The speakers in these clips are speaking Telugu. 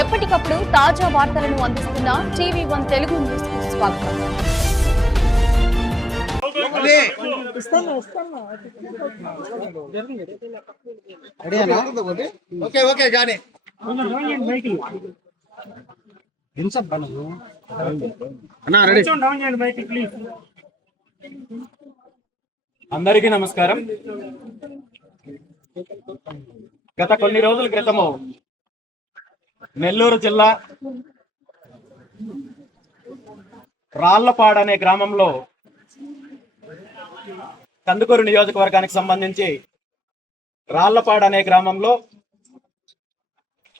ఎప్పటికప్పుడు తాజా వార్తలను అందిస్తున్న టీవీ వన్ తెలుగు న్యూస్ స్వాగతం. ఓకే ఓకే కానీ అన్నా రెడీ. అందరికీ నమస్కారం. గత కొన్ని రోజుల క్రితము నెల్లూరు జిల్లా రాళ్ళపాడు అనే గ్రామంలో కందుకూరు నియోజకవర్గానికి సంబంధించి రాళ్ళపాడు అనే గ్రామంలో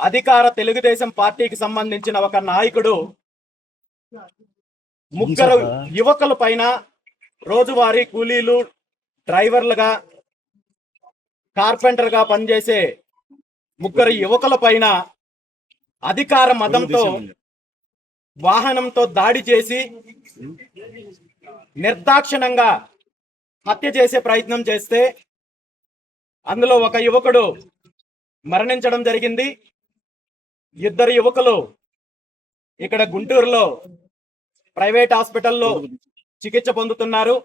అధికార తెలుగుదేశం పార్టీకి సంబంధించిన ఒక నాయకుడు ముగ్గురు యువకుల పైన రోజువారీ కూలీలు డ్రైవర్లుగా కార్పెంటర్గా పనిచేసే ముగ్గురు యువకుల పైన అధికార మదంతో వాహనంతో దాడి చేసి నిర్దాక్షిణంగా హత్య చేసే ప్రయత్నం చేస్తే అందులో ఒక యువకుడు మరణించడం జరిగింది. ఇద్దరు యువకులు ఇక్కడ గుంటూరులో ప్రైవేట్ హాస్పిటల్లో చికిత్స పొందుతున్నారు.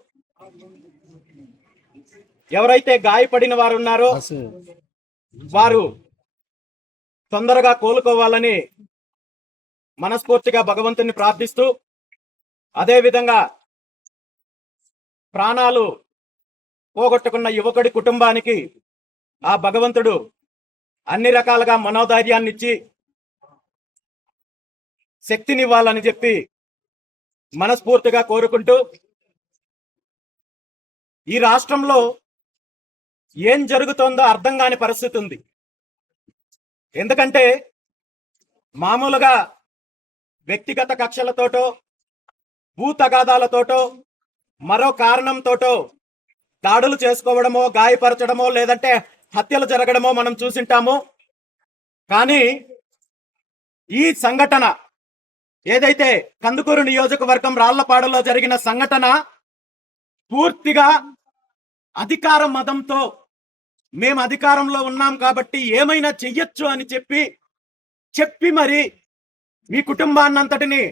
ఎవరైతే గాయపడిన వారు ఉన్నారో వారు తొందరగా కోలుకోవాలని మనస్ఫూర్తిగా భగవంతుని ప్రార్థిస్తూ అదే విధంగా ప్రాణాలు పోగొట్టుకున్న యువకుడి కుటుంబానికి ఆ భగవంతుడు అన్ని రకాలుగా మనోధైర్యాన్ని ఇచ్చి శక్తినివ్వాలని చెప్పి మనస్ఫూర్తిగా కోరుకుంటూ ఈ రాష్ట్రంలో ఏం జరుగుతోందో అర్థం కాని పరిస్థితి ఉంది. ఎందుకంటే మామూలుగా వ్యక్తిగత కక్షలతోటో భూ తగాదాలతోటో మరో కారణంతోటో దాడులు చేసుకోవడమో గాయపరచడమో లేదంటే హత్యలు జరగడమో మనం చూసింటాము. కానీ ఈ సంఘటన ఏదైతే కందుకూరు నియోజకవర్గం రాళ్ళపాడులో జరిగిన సంఘటన పూర్తిగా అధికార మదంతో మేము అధికారంలో ఉన్నాం కాబట్టి ఏమైనా చెయ్యొచ్చు అని చెప్పి చెప్పి మరి మీ కుటుంబాన్నంతటిని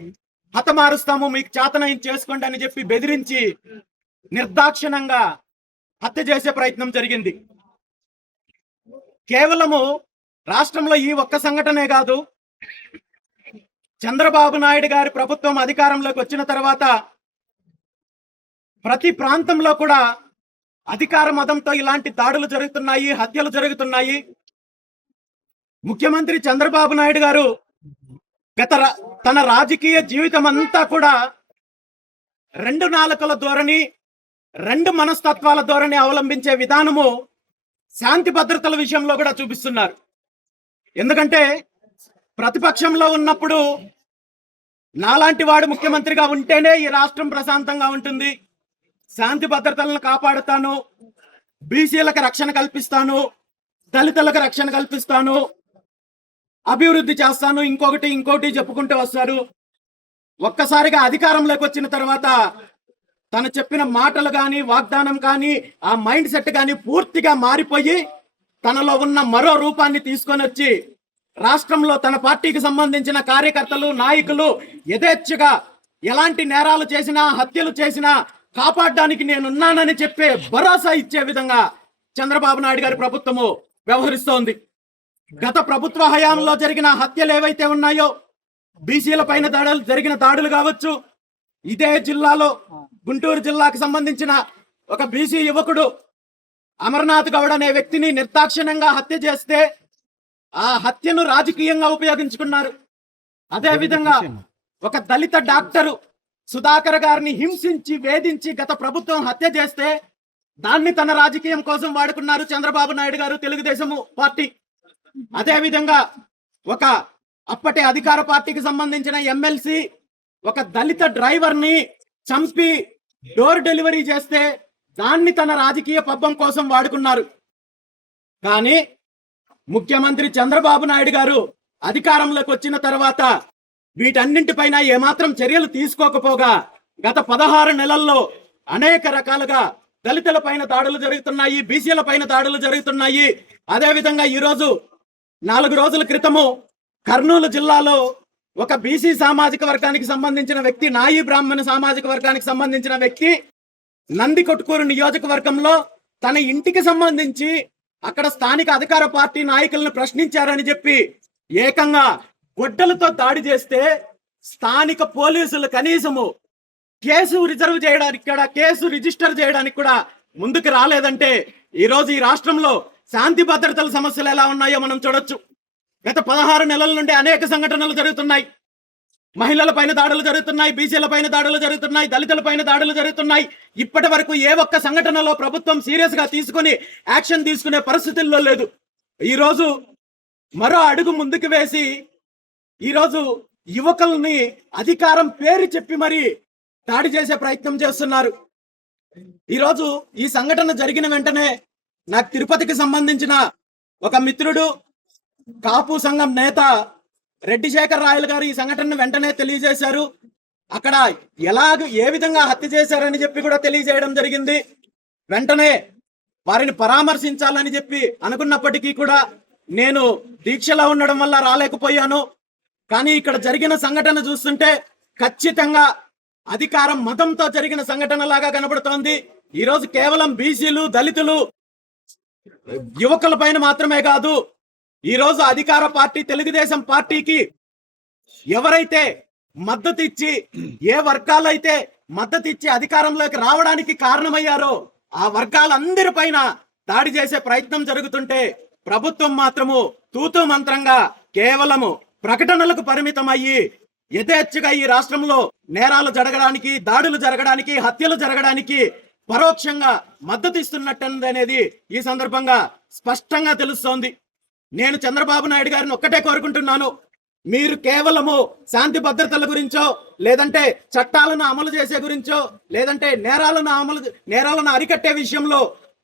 హతమారుస్తాము మీకు చేతనయం చేసుకోండి అని చెప్పి బెదిరించి నిర్దాక్షిణంగా హత్య చేసే ప్రయత్నం జరిగింది. కేవలము రాష్ట్రంలో ఈ ఒక్క సంఘటనే కాదు చంద్రబాబు నాయుడు గారి ప్రభుత్వం అధికారంలోకి వచ్చిన తర్వాత ప్రతి ప్రాంతంలో కూడా అధికార మదంతో ఇలాంటి దాడులు జరుగుతున్నాయి హత్యలు జరుగుతున్నాయి. ముఖ్యమంత్రి చంద్రబాబు నాయుడు గారు గత తన రాజకీయ జీవితం అంతా కూడా రెండు నాలుకల ధోరణి రెండు మనస్తత్వాల ధోరణి అవలంబించే విధానము శాంతి భద్రతల విషయంలో కూడా చూపిస్తున్నారు. ఎందుకంటే ప్రతిపక్షంలో ఉన్నప్పుడు నాలాంటి వాడు ముఖ్యమంత్రిగా ఉంటేనే ఈ రాష్ట్రం ప్రశాంతంగా ఉంటుంది. శాంతి భద్రతలను కాపాడుతాను బీసీలకు రక్షణ కల్పిస్తాను దళితులకు రక్షణ కల్పిస్తాను అభివృద్ధి చేస్తాను ఇంకొకటి ఇంకొకటి చెప్పుకుంటూ వస్తారు. ఒక్కసారిగా అధికారంలోకి వచ్చిన తర్వాత తను చెప్పిన మాటలు కానీ వాగ్దానం కానీ ఆ మైండ్ సెట్ కానీ పూర్తిగా మారిపోయి తనలో ఉన్న మరో రూపాన్ని తీసుకొని వచ్చి రాష్ట్రంలో తన పార్టీకి సంబంధించిన కార్యకర్తలు నాయకులు యథేచ్ఛగా ఎలాంటి నేరాలు చేసినా హత్యలు చేసినా కాపాడడానికి నేనున్నానని చెప్పే భరోసా ఇచ్చే విధంగా చంద్రబాబు నాయుడు గారి ప్రభుత్వము వ్యవహరిస్తోంది. గత ప్రభుత్వ హయాంలో జరిగిన హత్యలు ఏవైతే ఉన్నాయో బీసీల పైన దాడులు జరిగిన దాడులు కావచ్చు ఇదే జిల్లాలో గుంటూరు జిల్లాకు సంబంధించిన ఒక బీసీ యువకుడు అమర్నాథ్ గౌడ్ అనే వ్యక్తిని నిర్దాక్షిణ్యంగా హత్య చేస్తే ఆ హత్యను రాజకీయంగా ఉపయోగించుకున్నారు. అదేవిధంగా ఒక దళిత డాక్టరు సుధాకర్ గారిని హింసించి వేధించి గత ప్రభుత్వం హత్య చేస్తే దాన్ని తన రాజకీయం కోసం వాడుకున్నారు చంద్రబాబు నాయుడు గారు తెలుగుదేశము పార్టీ. అదేవిధంగా ఒక అప్పటి అధికార పార్టీకి సంబంధించిన ఎమ్మెల్సీ ఒక దళిత డ్రైవర్ని చంపి డోర్ డెలివరీ చేస్తే దాన్ని తన రాజకీయ పబ్బం కోసం వాడుకున్నారు. కానీ ముఖ్యమంత్రి చంద్రబాబు నాయుడు గారు అధికారంలోకి వచ్చిన తర్వాత వీటన్నింటిపైన ఏమాత్రం చర్యలు తీసుకోకపోగా గత పదహారు నెలల్లో అనేక రకాలుగా దళితుల పైన దాడులు జరుగుతున్నాయి బీసీల పైన దాడులు జరుగుతున్నాయి. అదేవిధంగా ఈరోజు నాలుగు రోజుల క్రితము కర్నూలు జిల్లాలో ఒక బీసీ సామాజిక వర్గానికి సంబంధించిన వ్యక్తి నాయి బ్రాహ్మణ సామాజిక వర్గానికి సంబంధించిన వ్యక్తి నంది కొట్టుకూరు నియోజకవర్గంలో తన ఇంటికి సంబంధించి అక్కడ స్థానిక అధికార పార్టీ నాయకులను ప్రశ్నించారని చెప్పి ఏకంగా గుడ్డలతో దాడి చేస్తే స్థానిక పోలీసులు కనీసము కేసు రిజర్వ్ చేయడానికి కూడా కేసు రిజిస్టర్ చేయడానికి కూడా ముందుకు రాలేదంటే ఈరోజు ఈ రాష్ట్రంలో శాంతి భద్రతల సమస్యలు ఎలా ఉన్నాయో మనం చూడొచ్చు. గత పదహారు నెలల నుండి అనేక సంఘటనలు జరుగుతున్నాయి. మహిళల పైన దాడులు జరుగుతున్నాయి బీసీల పైన దాడులు జరుగుతున్నాయి దళితుల పైన దాడులు జరుగుతున్నాయి. ఇప్పటి వరకు ఏ ఒక్క సంఘటనలో ప్రభుత్వం సీరియస్గా తీసుకుని యాక్షన్ తీసుకునే పరిస్థితుల్లో లేదు. ఈరోజు మరో అడుగు ముందుకు వేసి ఈరోజు యువకుల్ని అధికారం పేరు చెప్పి మరి దాడి చేసే ప్రయత్నం చేస్తున్నారు. ఈరోజు ఈ సంఘటన జరిగిన వెంటనే నాకు తిరుపతికి సంబంధించిన ఒక మిత్రుడు కాపు సంఘం నేత రెడ్డి శేఖర్ రాయలు గారు ఈ సంఘటనను వెంటనే తెలియజేశారు. అక్కడ ఎలాగ ఏ విధంగా హత్య చేశారని చెప్పి కూడా తెలియజేయడం జరిగింది. వెంటనే వారిని పరామర్శించాలని చెప్పి అనుకున్నప్పటికీ కూడా నేను దీక్షలో ఉండడం వల్ల రాలేకపోయాను. కానీ ఇక్కడ జరిగిన సంఘటన చూస్తుంటే ఖచ్చితంగా అధికారం మతంతో జరిగిన సంఘటన లాగా కనబడుతోంది. ఈ రోజు కేవలం బీసీలు దళితులు యువకుల పైన మాత్రమే కాదు ఈరోజు అధికార పార్టీ తెలుగుదేశం పార్టీకి ఎవరైతే మద్దతు ఇచ్చి ఏ వర్గాలైతే మద్దతు ఇచ్చి అధికారంలోకి రావడానికి కారణమయ్యారో ఆ వర్గాలందరి పైన దాడి చేసే ప్రయత్నం జరుగుతుంటే ప్రభుత్వం మాత్రము తూతూ మంత్రంగా కేవలము ప్రకటనలకు పరిమితమయ్యి యథేచ్ఛగా ఈ రాష్ట్రంలో నేరాలు జరగడానికి దాడులు జరగడానికి హత్యలు జరగడానికి పరోక్షంగా మద్దతు ఇస్తున్నట్టు అనేది ఈ సందర్భంగా స్పష్టంగా తెలుస్తోంది. నేను చంద్రబాబు నాయుడు గారిని ఒక్కటే కోరుకుంటున్నాను. మీరు కేవలము శాంతి భద్రతల గురించో లేదంటే చట్టాలను అమలు చేసే గురించో లేదంటే నేరాలను అమలు నేరాలను అరికట్టే విషయంలో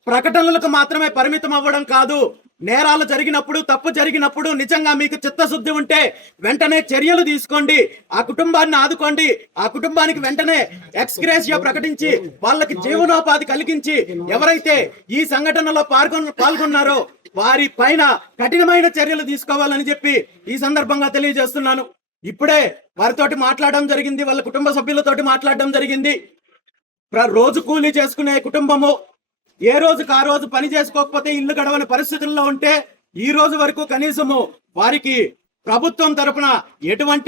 ప్రకటనలకు మాత్రమే పరిమితం అవ్వడం కాదు. నేరాలు జరిగినప్పుడు తప్పు జరిగినప్పుడు నిజంగా మీకు చిత్తశుద్ధి ఉంటే వెంటనే చర్యలు తీసుకోండి ఆ కుటుంబాన్ని ఆదుకోండి ఆ కుటుంబానికి వెంటనే ఎక్స్గ్రేషియా ప్రకటించి వాళ్ళకి జీవనోపాధి కలిగించి ఎవరైతే ఈ సంఘటనలో పాల్గొన్న పాల్గొన్నారో వారి పైన కఠినమైన చర్యలు తీసుకోవాలని చెప్పి ఈ సందర్భంగా తెలియజేస్తున్నాను. ఇప్పుడే వారితోటి మాట్లాడడం జరిగింది వాళ్ళ కుటుంబ సభ్యులతోటి మాట్లాడడం జరిగింది. ప్ర- రోజు కూలీ చేసుకునే కుటుంబము ఏ రోజుకు ఆ రోజు పని చేసుకోకపోతే ఇల్లు గడవని పరిస్థితుల్లో ఉంటే ఈ రోజు వరకు కనీసము వారికి ప్రభుత్వం తరపున ఎటువంటి